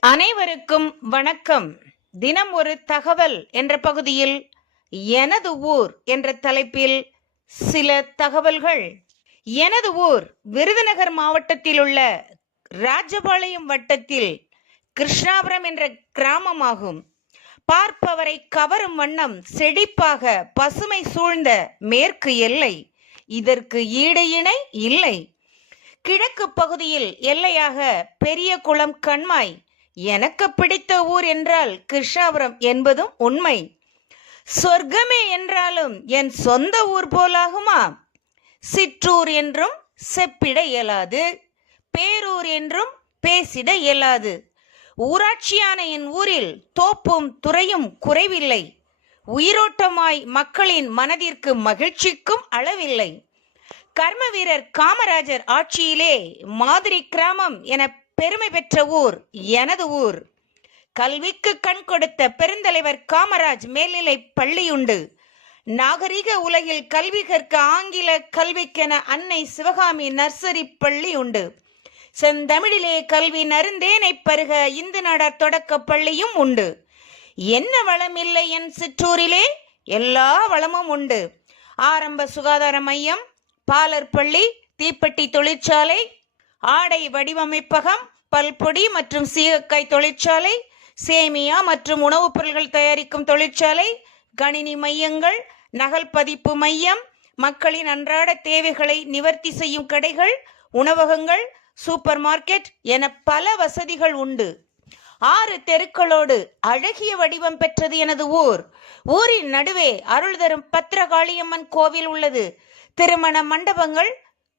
அனைவருக்கும் வணக்கம். தினம் ஒரு தகவல் என்ற பகுதியில் எனது ஊர் என்ற தலைப்பில் சில தகவல்கள். எனது ஊர் விருதுநகர் மாவட்டத்தில் உள்ள ராஜபாளையம் வட்டத்தில் கிருஷ்ணாபுரம் என்ற கிராமமாகும். பார்ப்பவரை கவரும் வண்ணம் செழிப்பாக பசுமை சூழ்ந்த மேற்கு எல்லை. இதற்கு ஈடு இணை இல்லை. கிழக்கு பகுதியில் எல்லையாக பெரிய குளம் கண்மாய். எனக்கு பிடித்த ஊர் என்றால் கிருஷ்ணாபுரம் என்பதும் உண்மை. சொர்க்கமே என்றாலும் என் சொந்த ஊர் போலாகுமா? சிற்றூர் என்றும் செப்பிட இயலாது. பேரூர் என்றும் பேசிட இயலாது. ஊராட்சியான என் ஊரில் தோப்பும் துறையும் குறைவில்லை. உயிரோட்டமாய் மக்களின் மனதிற்கு மகிழ்ச்சிக்கும் அளவில்லை. கர்ம வீரர் காமராஜர் ஆட்சியிலே மாதிரி கிராமம் என பெருமை பெற்ற ஊர் எனது ஊர். கல்விக்கு கண் கொடுத்த பெருந்தலைவர் காமராஜ் மேல்நிலை பள்ளியுண்டு. நாகரிக உலகில் கல்வி கற்க ஆங்கில கல்விக்கென அன்னை சிவகாமி நர்சரி பள்ளி உண்டு செந்தமிழிலே கல்வி நருந்தேனை பருக இந்து நாடார் தொடக்க பள்ளியும் உண்டு. என்ன வளம் இல்லை என் சிற்றூரிலே? எல்லா வளமும் உண்டு. ஆரம்ப சுகாதார மையம் பாலர் பள்ளி தீப்பெட்டி தொழிற்சாலை ஆடை வடிவமைப்பகம் பல்பொடி மற்றும் சீகக்காய் தொழிற்சாலை சேமியா மற்றும் உணவுப் பொருட்கள் தயாரிக்கும் தொழிற்சாலை கணினி மையங்கள் நகல் பதிப்பு மையம் மக்களின் அன்றாட தேவைகளை நிவர்த்தி செய்யும் கடைகள் உணவகங்கள் சூப்பர் மார்க்கெட் என பல வசதிகள் உண்டு. ஆறு தெருக்களோடு அழகிய வடிவம் பெற்றது எனது ஊர். ஊரின் நடுவே அருள் தரும் பத்திரகாளியம்மன் கோவில் உள்ளது. திருமண மண்டபங்கள்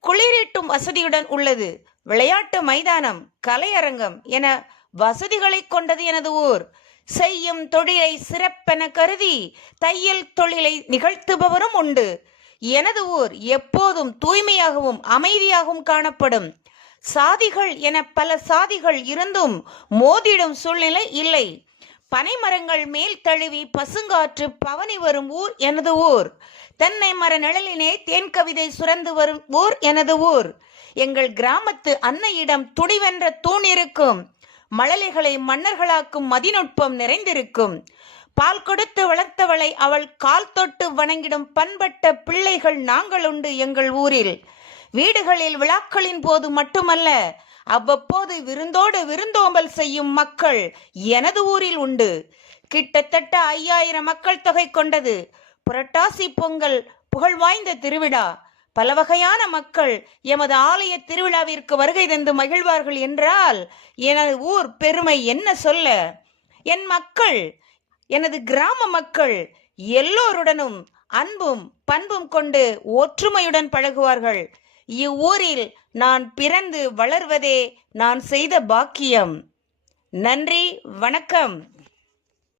குளிரீட்டும் வசதியுடன் உள்ளது. விளையாட்டு மைதானம் கலையரங்கம் என வசதிகளை கொண்டது எனது ஊர். செய்யும் தொழிலை சிறப்பென கருதி தையல் தொழிலை நிகழ்த்துபவரும் உண்டு. எனது ஊர் எப்போதும் தூய்மையாகவும் அமைதியாகவும் காணப்படும். சாதிகள் என பல சாதிகள் இருந்தும் மோதிடும் சூழ்நிலை இல்லை. பனைமரங்கள் மேல் தழுவி பசுங்காற்று பவனி வரும் ஊர் எனது ஊர். தென்னை மர நிழலினே தேன் கவிதை சுரந்து வரும் ஊர் எனது ஊர். எங்கள் கிராமத்து அன்னையிடம் துணிவென்ற தூண் இருக்கும். மழலைகளை மன்னர்களாக்கும் மதிநுட்பம் நிறைந்திருக்கும். பால் கொடுத்து வளர்த்தவளை அவள் கால் தொட்டு வணங்கிடும் பண்பட்ட பிள்ளைகள் நாங்கள் உண்டு எங்கள் ஊரில். வீடுகளில் விழாக்களின் போது மட்டுமல்ல அவ்வப்போது விருந்தோடு விருந்தோம்பல் செய்யும் மக்கள் எனது ஊரில் உண்டு. கிட்டத்தட்ட ஐயாயிரம் மக்கள் தொகை கொண்டது. புரட்டாசி பொங்கல் புகழ்வாய்ந்த திருவிழா. பல வகையான மக்கள் எமது ஆலய திருவிழாவிற்கு வருகை தந்து மகிழ்வார்கள் என்றால் எனது ஊர் பெருமை என்ன சொல்ல? என் மக்கள் எனது கிராம மக்கள் எல்லோருடனும் அன்பும் பண்பும் கொண்டு ஒற்றுமையுடன் பழகுவார்கள். இவ்வூரில் நான் பிறந்து வளர்வதே நான் செய்த பாக்கியம். நன்றி வணக்கம்.